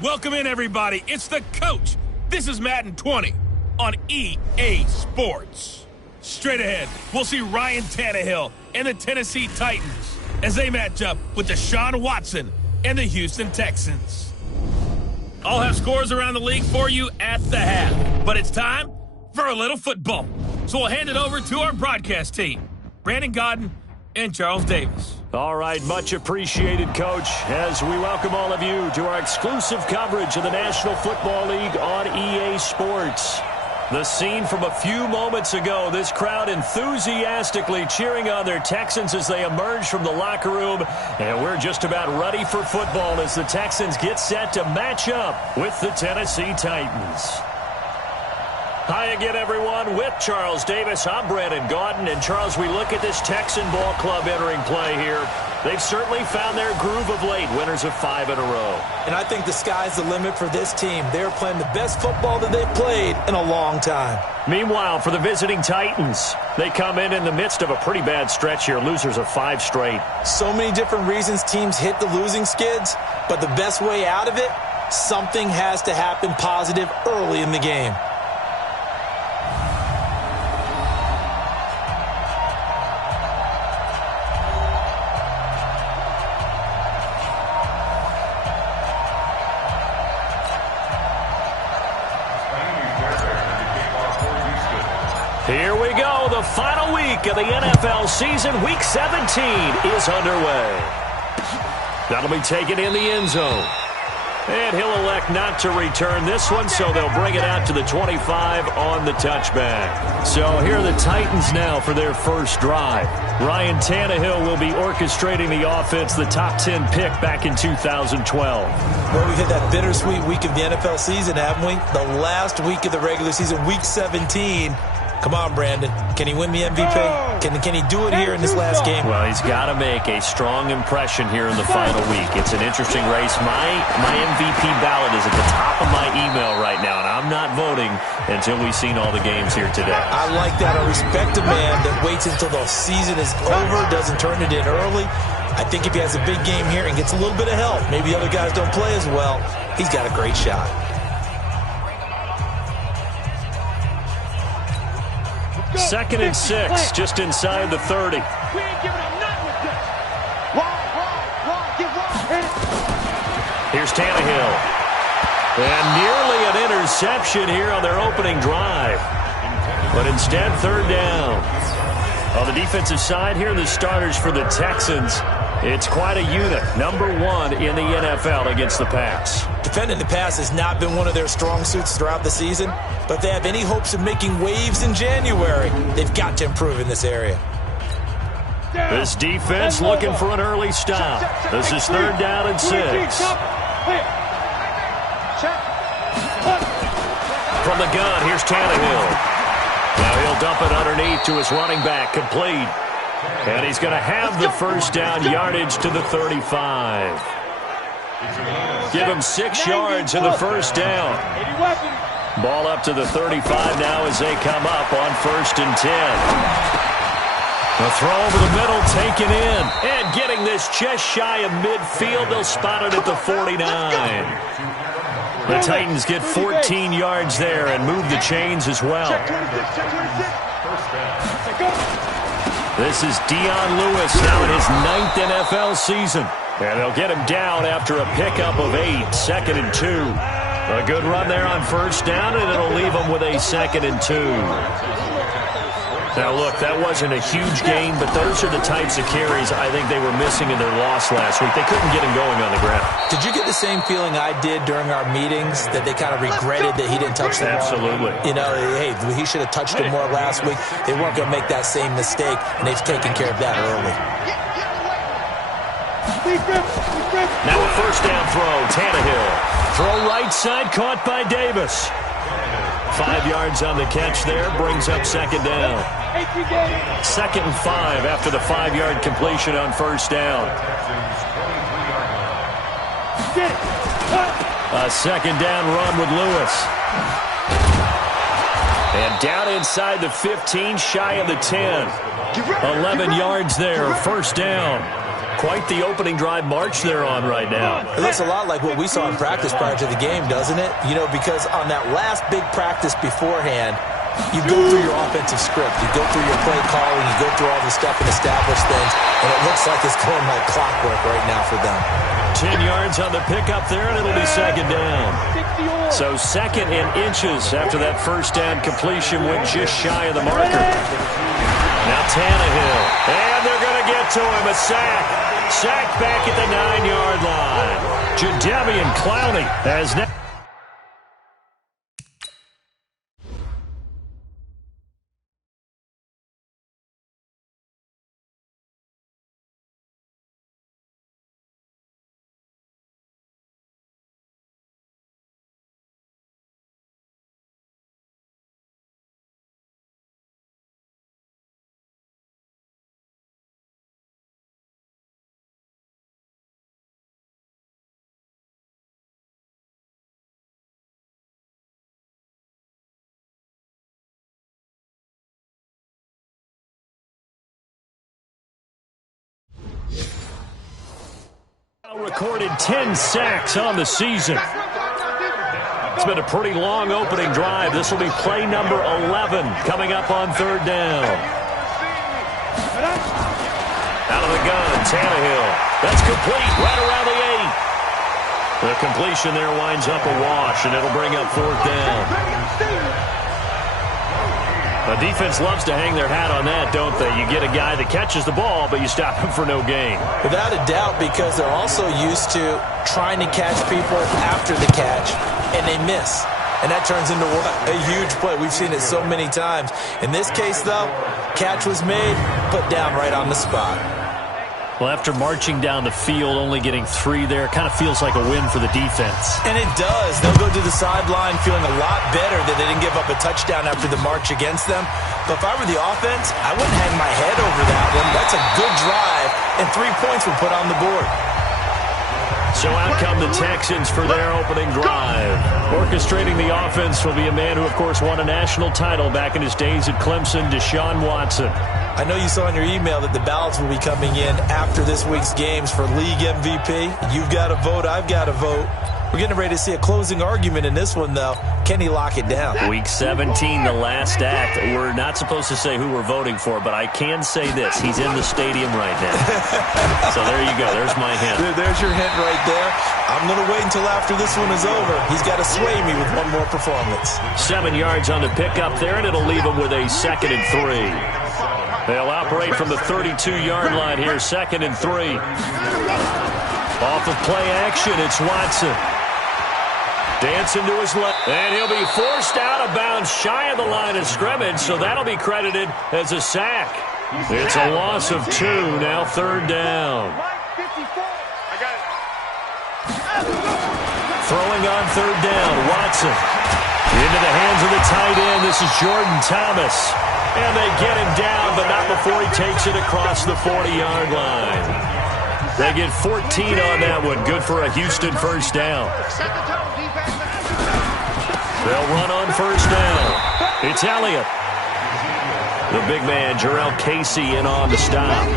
Welcome in, everybody. It's the coach. This is Madden 20 on EA Sports. Straight ahead, we'll see Ryan Tannehill and the Tennessee Titans as they match up with Deshaun Watson and the Houston Texans. I'll have scores around the league for you at the half, but it's time for a little football. So we'll hand it over to our broadcast team, Brandon Godden and Charles Davis. All right, much appreciated, Coach, as we welcome all of you to our exclusive coverage of the National Football League on EA Sports. The scene from a few moments ago, this crowd enthusiastically cheering on their Texans as they emerge from the locker room, and we're just about ready for football as the Texans get set to match up with the Tennessee Titans. Hi again, everyone. With Charles Davis, I'm Brandon Godden. And, Charles, we look at this Texan ball club entering play here. They've certainly found their groove of late, winners of 5 in a row. And I think the sky's the limit for this team. They're playing the best football that they've played in a long time. Meanwhile, for the visiting Titans, they come in the midst of a pretty bad stretch here, losers of 5 straight. So many different reasons teams hit the losing skids, but the best way out of it, something has to happen positive early in the game. Here we go. The final week of the NFL season. Week 17 is underway. That'll be taken in the end zone. And he'll elect not to return this one, so they'll bring it out to the 25 on the touchback. So here are the Titans now for their first drive. Ryan Tannehill will be orchestrating the offense, the top 10 pick back in 2012. Well, we've hit that bittersweet week of the NFL season, haven't we? The last week of the regular season, week 17. Come on, Brandon. Can he win the MVP? Can he do it here in this last game? Well, he's got to make a strong impression here in the final week. It's an interesting race. My MVP ballot is at the top of my email right now, and I'm not voting until we've seen all the games here today. I like that. I respect a man that waits until the season is over, doesn't turn it in early. I think if he has a big game here and gets a little bit of help, maybe other guys don't play as well, he's got a great shot. Second and 6, just inside the 30. Here's Tannehill. And nearly an interception here on their opening drive. But instead, third down. On the defensive side here, the starters for the Texans. It's quite a unit, number 1 in the NFL against the pass. Defending the pass has not been one of their strong suits throughout the season, but if they have any hopes of making waves in January, they've got to improve in this area. This defense looking for an early stop. This is third down and 6. From the gun, here's Tannehill. Now he'll dump it underneath to his running back, complete. And he's going to have the first down yardage to the 35. Give him 6 yards in the first down. Ball up to the 35 now as they come up on 1st and 10. The throw over the middle, taken in. And getting this just shy of midfield, they'll spot it at the 49. The Titans get 14 yards there and move the chains as well. This is Dion Lewis now in his 9th NFL season. And they'll get him down after a pickup of 8, 2nd and 2. A good run there on first down, and it'll leave them with a 2nd and 2. Now, look, that wasn't a huge gain, but those are the types of carries I think they were missing in their loss last week. They couldn't get him going on the ground. Did you get the same feeling I did during our meetings, that they kind of regretted that he didn't touch the ball? Absolutely. You know, hey, he should have touched it more last week. They weren't going to make that same mistake, and they've taken care of that early. Now a first down throw, Tannehill. Throw right side, caught by Davis. 5 yards on the catch there, brings up 2nd down. 2nd and 5 after the 5-yard completion on first down. A 2nd down run with Lewis. And down inside the 15, shy of the 10. 11 yards there, first down. quite the opening drive march they're on right now. It looks a lot like what we saw in practice prior to the game, doesn't it? You know, because on that last big practice beforehand, you go through your offensive script. You go through your play calling. You go through all the stuff and establish things. And it looks like it's going like clockwork right now for them. 10 yards on the pickup there, and it'll be second down. So second and inches after that first down completion went just shy of the marker. Now Tannehill. And they're going to get to him. A sack. Sack back at the 9-yard line. Jadeveon Clowney has now. Recorded 10 sacks on the season. It's been a pretty long opening drive. This will be play number 11 coming up on third down. Out of the gun, Tannehill. That's complete right around the 8. The completion there winds up a wash, and it'll bring up fourth down. The defense loves to hang their hat on that, don't they? You get a guy that catches the ball, but you stop him for no gain. Without a doubt, because they're also used to trying to catch people after the catch, and they miss. And that turns into what? A huge play. We've seen it so many times. In this case, though, catch was made, put down right on the spot. Well, after marching down the field, only getting 3 there, kind of feels like a win for the defense. And it does. They'll go to the sideline feeling a lot better that they didn't give up a touchdown after the march against them. But if I were the offense, I wouldn't hang my head over that one. That's a good drive, and 3 points were put on the board. So out come the Texans for their opening drive. Orchestrating the offense will be a man who, of course, won a national title back in his days at Clemson, Deshaun Watson. I know you saw in your email that the ballots will be coming in after this week's games for league MVP. You've got to vote. I've got to vote. We're getting ready to see a closing argument in this one, though. Can he lock it down? Week 17, the last act. We're not supposed to say who we're voting for, but I can say this. He's in the stadium right now. So there you go. There's my hint. There's your hint right there. I'm going to wait until after this one is over. He's got to sway me with one more performance. 7 yards on the pickup there, and it'll leave him with a 2nd and 3. They'll operate from the 32-yard line here, 2nd and 3. Off of play action, it's Watson. Dancing to his left, and he'll be forced out of bounds shy of the line of scrimmage, so that'll be credited as a sack. It's a loss of 2, now third down. Throwing on third down, Watson. Into the hands of the tight end, this is Jordan Thomas. And they get him down, but not before he takes it across the 40-yard line. They get 14 on that one. Good for a Houston first down. They'll run on first down. It's Elliott. The big man, Jarrell Casey, in on the stop.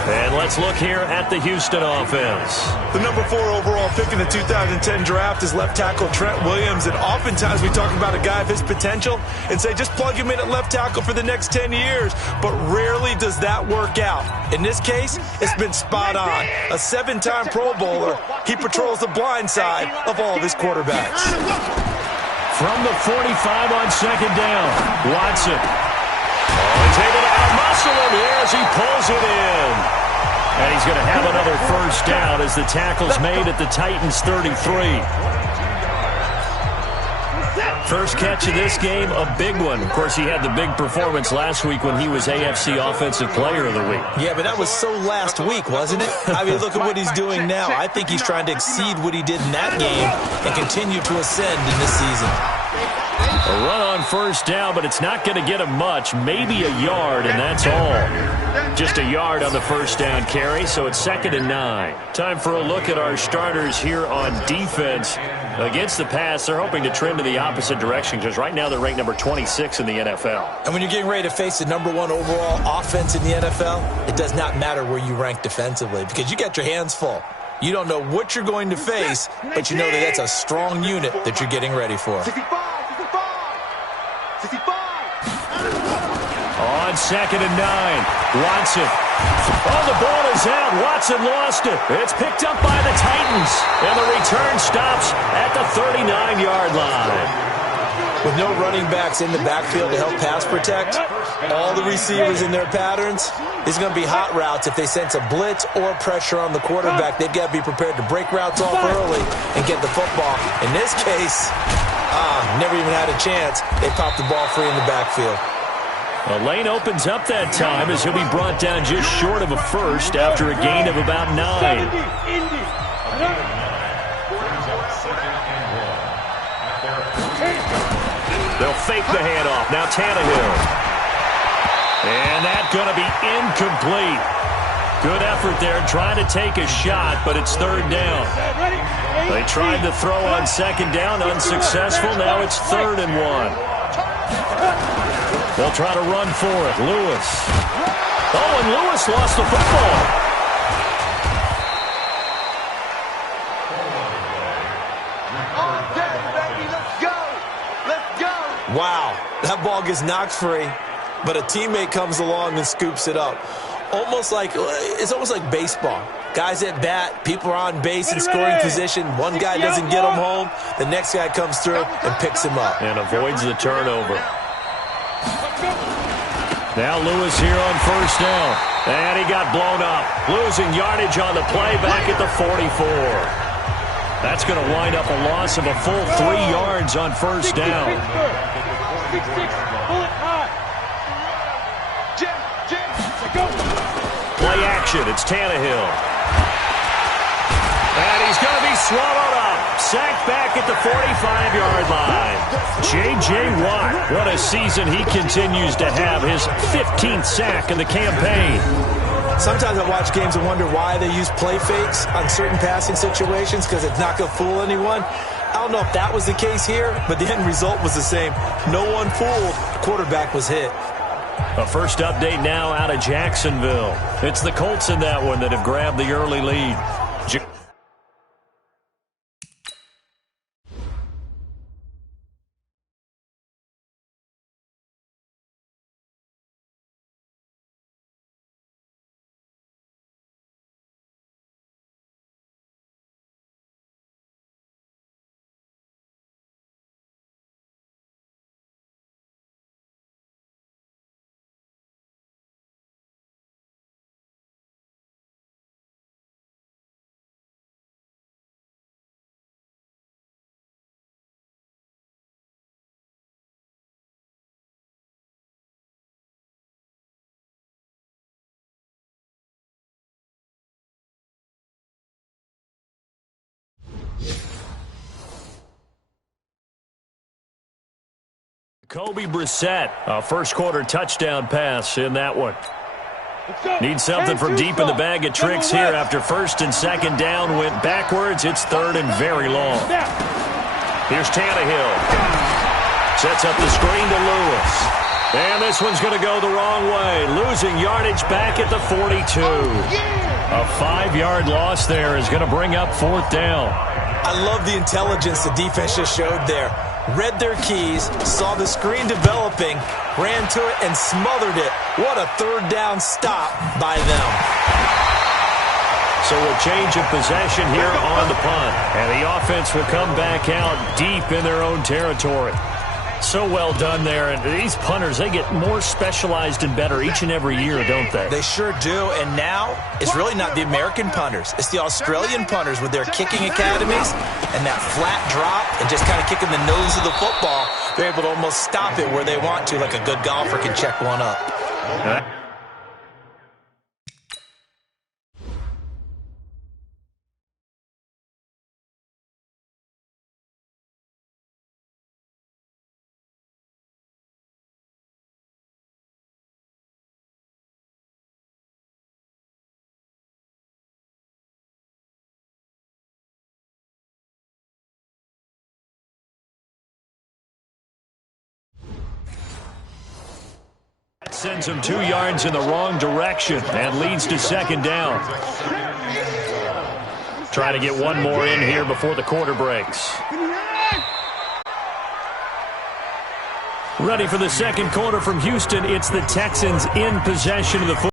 And let's look here at the Houston offense. The number 4 overall pick in the 2010 draft is left tackle Trent Williams. And oftentimes we talk about a guy of his potential and say just plug him in at left tackle for the next 10 years. But rarely does that work out. In this case, it's been spot on. A 7-time Pro Bowler, he patrols the blind side of all of his quarterbacks. From the 45 on second down, Watson. He's able to out-muscle him here as he pulls it in. And he's going to have another first down as the tackle's made at the Titans' 33. First catch of this game, a big one. Of course, he had the big performance last week when he was AFC Offensive Player of the Week. Yeah, but that was so last week, wasn't it? I mean, look at what he's doing now. I think he's trying to exceed what he did in that game and continue to ascend in this season. A run on first down, but it's not going to get him much. Maybe a yard, and that's all. Just a yard on the first down carry, so it's 2nd and 9. Time for a look at our starters here on defense. Against the pass, they're hoping to trend in the opposite direction because right now they're ranked number 26 in the NFL. And when you're getting ready to face the number 1 overall offense in the NFL, it does not matter where you rank defensively because you got your hands full. You don't know what you're going to face, but you know that that's a strong unit that you're getting ready for. 65. On 2nd and 9, Watson. Oh, the ball is out. Watson lost it. It's picked up by the Titans, and the return stops at the 39-yard line. With no running backs in the backfield to help pass protect, all the receivers in their patterns, it's going to be hot routes. If they sense a blitz or pressure on the quarterback, they've got to be prepared to break routes off early and get the football. In this case, never even had a chance. They popped the ball free in the backfield. A lane opens up that time as he'll be brought down just short of a first after a gain of about 9. They'll fake the handoff. Now Tannehill. And that's going to be incomplete. Good effort there trying to take a shot, but it's 3rd down. They tried to throw on 2nd down, unsuccessful. Now it's 3rd and 1. They'll try to run for it. Lewis. Oh, and Lewis lost the football. Wow, that ball gets knocked free, but a teammate comes along and scoops it up. It's almost like baseball. Guys at bat, people are on base in scoring position. One guy doesn't get him home. The next guy comes through and picks him up. And avoids the turnover. Now Lewis here on first down. And he got blown up. Losing yardage on the play back at the 44. That's going to wind up a loss of a full 3 yards on first down. Play action. It's Tannehill. And he's going to be swallowed up. Sacked back at the 45-yard line. J.J. Watt, what a season he continues to have. His 15th sack in the campaign. Sometimes I watch games and wonder why they use play fakes on certain passing situations because it's not going to fool anyone. I don't know if that was the case here, but the end result was the same. No one fooled. The quarterback was hit. A first update now out of Jacksonville. It's the Colts in that one that have grabbed the early lead. Kobe Brissett, a first-quarter touchdown pass in that one. Need something from deep in the bag of tricks here after 1st and 2nd down. Went backwards. It's 3rd and very long. Here's Tannehill. Sets up the screen to Lewis. And this one's going to go the wrong way. Losing yardage back at the 42. A 5-yard loss there is going to bring up 4th down. I love the intelligence the defense just showed there. Read their keys, saw the screen developing, ran to it, and smothered it. What a 3rd down stop by them. So a change of possession here on the punt. And the offense will come back out deep in their own territory. So well done there. And these punters, they get more specialized and better each and every year, don't they? They sure do. And now it's really not the American punters. It's the Australian punters with their kicking academies and that flat drop and just kind of kicking the nose of the football. They're able to almost stop it where they want to, like a good golfer can check one up. sends him 2 yards in the wrong direction and leads to second down. Trying to get one more in here before the quarter breaks. Ready for the second quarter from Houston. It's the Texans in possession of the football.